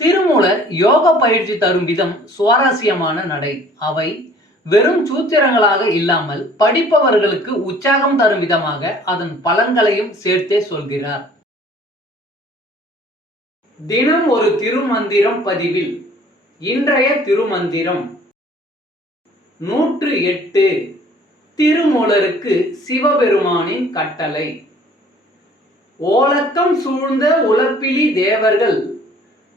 திருமூலர் யோக பயிற்சி தரும் விதம் சுவாரஸ்யமான நடை. அவை வெறும் சூத்திரங்களாக இல்லாமல் படிப்பவர்களுக்கு உற்சாகம் தரும் விதமாக அதன் பலன்களையும் சேர்த்தே சொல்கிறார். தினம் ஒரு திருமந்திரம் பதிவில் இன்றைய திருமந்திரம். நூற்று எட்டு. திருமூலருக்கு சிவபெருமானின் கட்டளை. ஓலக்கம் சூழ்ந்த உலப்பிலி தேவர்கள்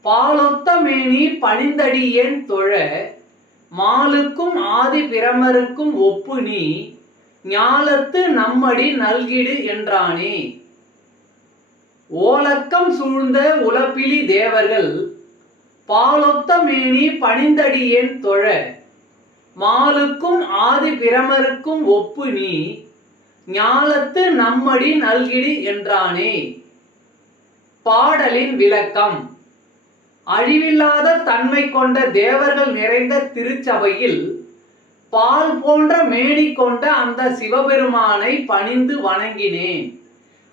பாலொத்த மேனி பணிந்தடியேன் தொழ? மாலுக்கும் ஆதி பிரமருக்கும் ஒப்பு நீ ஞாலத்து நம்மடி நல்கிடு என்றானே. ஓலக்கம் சூழ்ந்த உலப்பிலி தேவர்கள் பாலொத்த மேனி பணிந்தடியேன் தொழ? மாலுக்கும் ஆதி பிரமருக்கும் ஒப்பு நீ ஞாலத்து நம்மடி நல்கிடு என்றானே. பாடலின் விளக்கம். அழிவில்லாத தன்மை கொண்ட தேவர்கள் நிறைந்த திருச்சபையில் பால் போன்ற மேனி கொண்ட அந்த சிவபெருமானை பணிந்து வணங்கினேன்.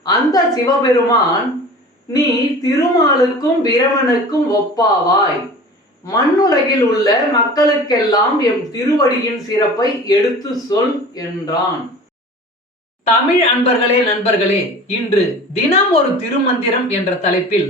அந்த சிவபெருமான் நீ திருமாலுக்கும் பிரமனுக்கும் ஒப்பாவாய். மண்ணுலகில் உள்ள மக்களுக்கெல்லாம் எம் திருவடியின் சிறப்பை எடுத்து சொல் என்றான். தமிழ் அன்பர்களே நண்பர்களே இன்று தினம் ஒரு திருமந்திரம் என்ற தலைப்பில்